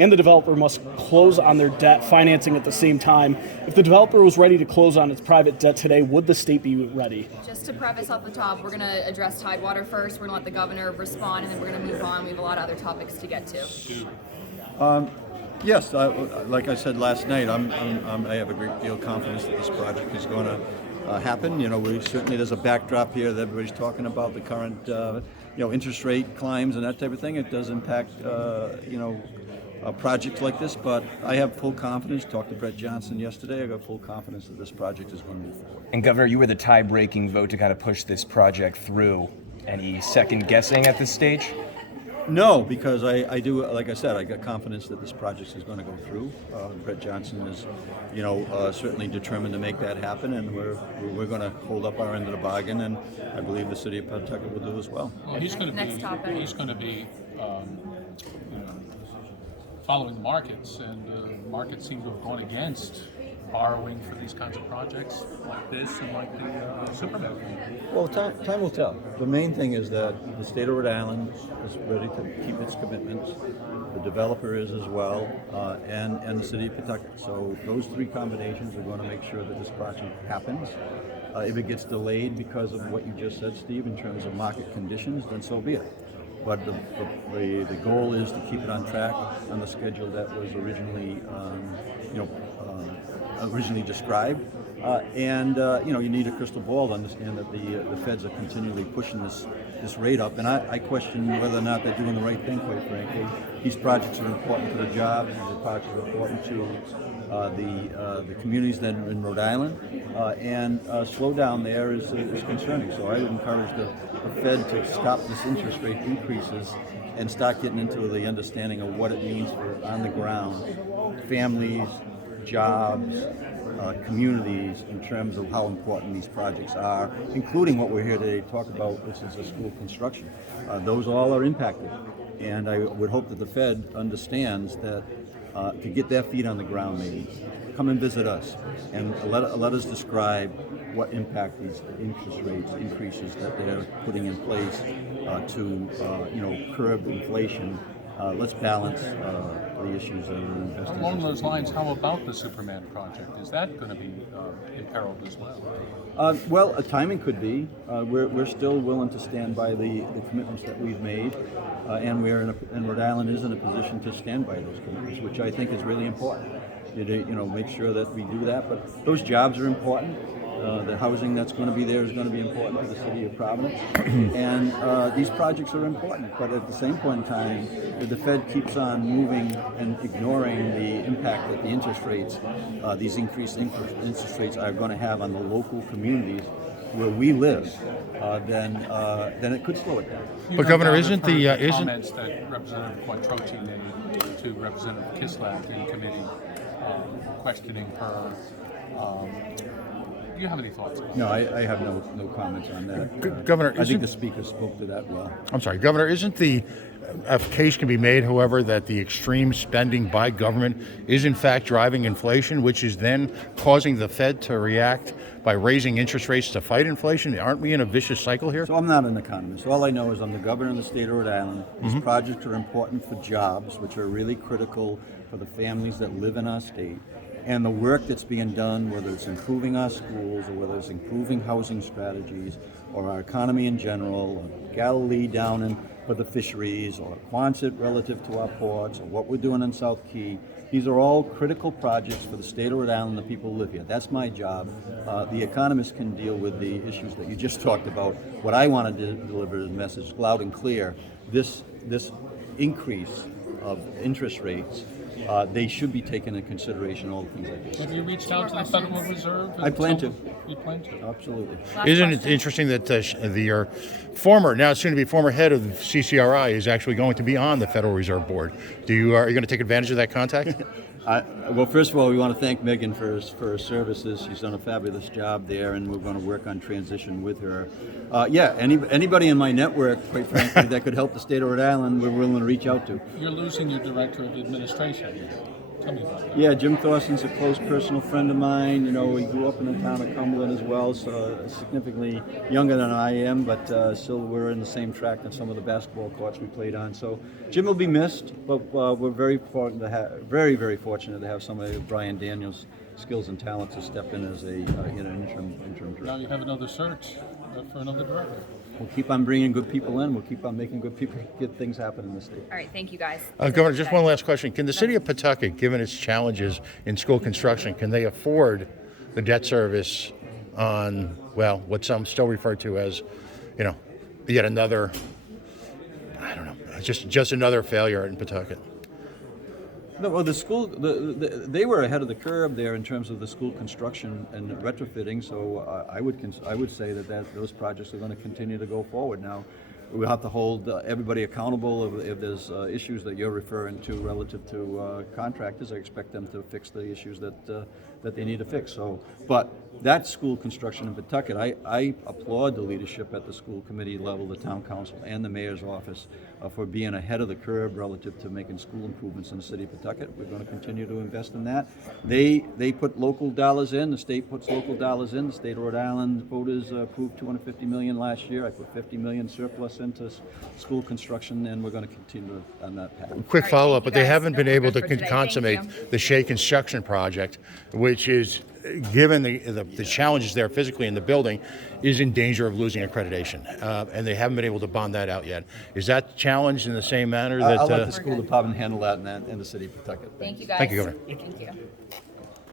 and the developer must close on their debt financing at the same time. If the developer was ready to close on its private debt today, would the state be ready? Just to preface off the top, we're going to address Tidewater first. We're going to let the governor respond, and then we're going to move on. We have a lot of other topics to get to. Yes, like I said last night, I have a great deal of confidence that this project is going to happen. You know, there's a backdrop here that everybody's talking about, the current interest rate climbs and that type of thing. It does impact projects like this, but I have full confidence. Talked to Brett Johnson yesterday. I got full confidence that this project is going to move forward. And Governor, you were the tie-breaking vote to kind of push this project through. Any second guessing at this stage? No, because I do, like I said, I got confidence that this project is going to go through. Brett Johnson is, certainly determined to make that happen, and we're going to hold up our end of the bargain, and I believe the city of Pawtucket will do as well. Well, he's going to be following the markets, and the markets seem to have gone against borrowing for these kinds of projects like this and like the Superman. Well, time will tell. The main thing is that the state of Rhode Island is ready to keep its commitments. The developer is as well, and the city of Pawtucket. So those three combinations are going to make sure that this project happens. If it gets delayed because of what you just said, Steve, in terms of market conditions, then so be it. But the goal is to keep it on track on the schedule that was originally described. You need a crystal ball to understand that the feds are continually pushing this rate up. And I question whether or not they're doing the right thing, quite frankly. These projects are important to the jobs. These projects are important to the communities that are in Rhode Island. And slowdown there is concerning. So I would encourage the Fed to stop this interest rate increases and start getting into the understanding of what it means for on the ground families, jobs, communities, in terms of how important these projects are, including what we're here today to talk about, which is the school construction. Those all are impacted, and I would hope that the Fed understands that to get their feet on the ground, maybe come and visit us and let us describe what impact these interest rates increases that they're putting in place to curb inflation. Let's balance the issues that are invested. Along those lines, how about the Superman project? Is that going to be imperiled as well? Timing could be. We're still willing to stand by the commitments that we've made, and Rhode Island is in a position to stand by those commitments, which I think is really important. Make sure that we do that. But those jobs are important. The housing that's going to be there is going to be important to the city of Providence. And these projects are important. But at the same point in time, if the Fed keeps on moving and ignoring the impact that the interest rates, these increased interest rates are going to have on the local communities where we live, then it could slow it down. But Governor, isn't the comments that Representative Quattrochi made to Representative Kislak in committee, questioning her? Do you have any thoughts? No, I have no comments on that. Governor, I think the speaker spoke to that well. I'm sorry, Governor, isn't the a case can be made, however, that the extreme spending by government is in fact driving inflation, which is then causing the Fed to react by raising interest rates to fight inflation? Aren't we in a vicious cycle here? So I'm not an economist. All I know is I'm the governor of the state of Rhode Island. These projects are important for jobs, which are really critical for the families that live in our state. And the work that's being done, whether it's improving our schools or whether it's improving housing strategies or our economy in general, or Galilee down in for the fisheries, or Quonset relative to our ports, or what we're doing in South Key, these are all critical projects for the state of Rhode Island and the people who live here. That's my job. The Economist can deal with the issues that you just talked about. What I want to deliver is a message loud and clear. This increase of interest rates, they should be taken into consideration, all the things like this. Have you reached out to the Federal Reserve? I plan to. You plan to? Absolutely. Isn't it interesting that your former, now soon to be former head of the CCRI is actually going to be on the Federal Reserve Board? Are you going to take advantage of that contact? Well, first of all, we want to thank Megan for her services. She's done a fabulous job there, and we're going to work on transition with her. Anybody in my network, quite frankly, that could help the state of Rhode Island, we're willing to reach out to. You're losing your director of administration. Tell me about it. Yeah, Jim Thorson's a close personal friend of mine. You know, he grew up in the town of Cumberland as well, so significantly younger than I am, but still we're in the same track on some of the basketball courts we played on. So Jim will be missed, but we're very fortunate to have, very fortunate to have somebody like Brian Daniels' skills and talent to step in as a interim Now director. you have another search for another director. We'll keep on bringing good people in. We'll keep on making good people get things happen in the state. All right, thank you guys. Governor, just one last question. Can the city of Pawtucket, given its challenges in school construction, can they afford the debt service on, well, what some still refer to as, yet another, I don't know, just another failure in Pawtucket? No, well, the school, they were ahead of the curve there in terms of the school construction and retrofitting. So I would say that those projects are going to continue to go forward. Now, we'll have to hold everybody accountable if there's issues that you're referring to relative to contractors. I expect them to fix the issues that they need to fix. So, but that school construction in Pawtucket, I applaud the leadership at the school committee level, the town council, and the mayor's office for being ahead of the curve relative to making school improvements in the city of Pawtucket. We're going to continue to invest in that. They put local dollars in. The state puts local dollars in. The state of Rhode Island voters approved $250 million last year. I put $50 million surplus into school construction, and we're going to continue on that path. Quick All right, follow-up, thank but you they guys. haven't been That's able it to for today. Thank consummate you. the Shea construction project, which is, given the challenges there physically in the building, is in danger of losing accreditation. And they haven't been able to bond that out yet. Is that challenged in the same manner that... I'll let the school department handle that in the city of Pawtucket. Thank you guys. Thank you, Governor. Thank you.